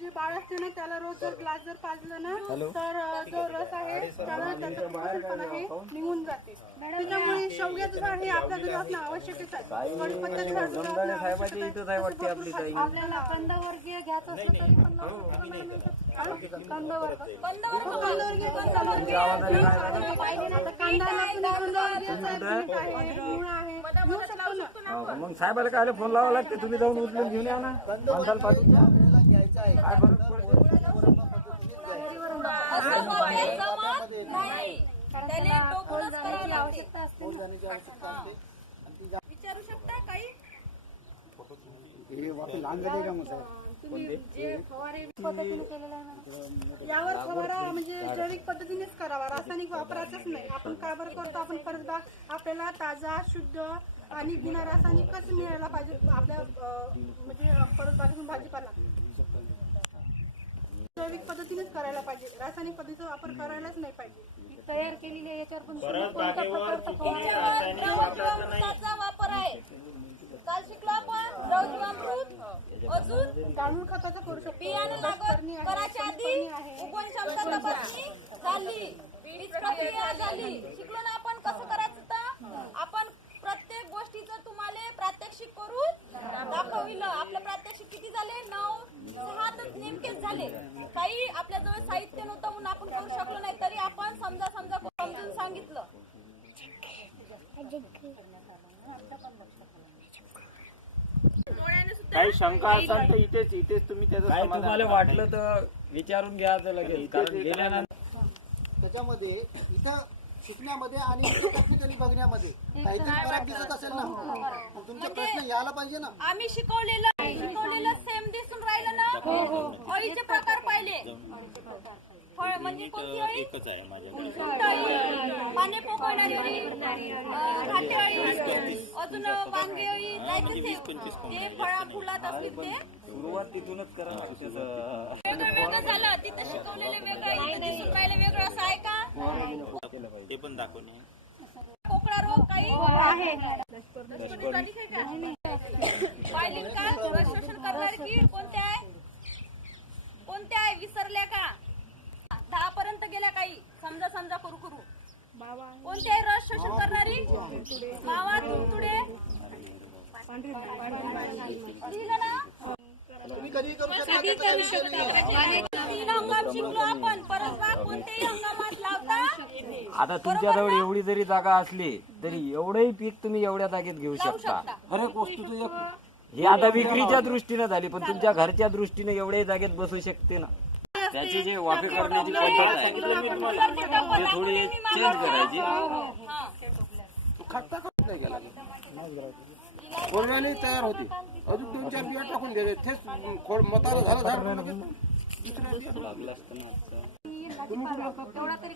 जे बाळ असते ना त्याला रोज जर ग्लास जर पाजलं ना तर जो रस आहे त्याला त्याचं पोषणपणा हे निघून जाते. त्याच्यामुळे शेवग्याचं झाड हे आपल्या घरी असणं आवश्यकच आहे. गणपतीचं झाड सुद्धा असणं आवश्यकच आहे. आपल्याला कंदवर्गीय घ्यायचं असलं तरी पण कंदवर्गीय मग साहेबाला काय फोन लावा लागते, तुम्ही जाऊन उचलून घेऊन या ना. विचारू शकता काही यावर फवारा म्हणजे जैविक पद्धतीनेच करावा, रासायनिक वापरायचंच नाही. आपण काय बरं करतो, आपण परसबाग आपल्याला ताजा शुद्ध आणि बिना रासायनिकच मिळायला पाहिजे. आपल्या म्हणजे परसबागेतून भाजीपाला जैविक पद्धतीनेच करायला पाहिजे, रासायनिक पद्धतीचा वापर करायलाच नाही पाहिजे. तयार केलेली याच्यावर पण खताचा वापर आहे. काल शिकलो आपण द्रवजीवामृत, अजून गांडूळ खताचा करू शकतो. बियाणे लागवड करायच्या आधी उगवण क्षमता तपासणी झाली, बीज प्रक्रिया झाली. शिकलो ना आपण कसं करायचं. तर आपण प्रत्येक गोष्टीचं तुम्हाला प्रात्यक्षिक करून दाखविलं. आपलं प्रात्यक्षिक किती झाले? 9-6 तर नेमकेच झाले. काही आपल्याजवळ साहित्य नव्हतं म्हणून आपण करू शकलो नाही, तरी आपण समजून सांगितलं. काही शंका असेल तर इथेच तुम्ही त्याचं काय तुम्हाला वाटलं तर विचारून घ्यायचं लगेच. कारण गेल्यानंतर त्याच्यामध्ये इथं शिकण्यामध्ये आणि टेक्निकली बघण्यामध्ये काहीतरी फरक दिसत असेल ना. तुमचा प्रश्न यायला पाहिजे ना. आम्ही शिकवलेलं सेम दिसून राहिलं ना. अळीचे प्रकार पाहिले. फळ म्हणजे कोणती अळी? पाने पोकळणारी अळी, घाटे अळी, अजून वांगे अळी, ते फळा फुलात असली ते सुरुवात तिथूनच करा. वेगळं झालं. तिथं शिकवलेलं वेगळं, इथं दिसून राहिलं वेगळं. असं आहे का? ते पण दाखवणे. पोकळा रोग काही आहे पाहिली का? शोषण करणारी कीड कोणत्या आहे? विसरल्या का? 10 पर्यंत गेल्या काही. समजा करू कोणत्या आहे? रस शोषण करणारी मावा, तुडतुडे लिहिलं ना. तुम्ही कधी करू शकता. 3 हंगाम शिकलो आपण. परसबाग कोणत्याही हंगामात लावता. आता तुमच्याजवळ एवढी जरी जागा असली तरी एवढंही पीक तुम्ही एवढ्या जागेत घेऊ शकता. हे आता विक्रीच्या दृष्टीने झाली, पण तुमच्या घरच्या दृष्टीने एवढ्या जागेत बसू शकते ना. त्याची जी वाफे करण्याची पद्धत आहे ते थोडी चेंज करायची. ऑर्गॅनिक तयार होते. अजून 2-4 बिया टाकून द्यायचे. तेच मताला झालं झाड. तेवढा तरी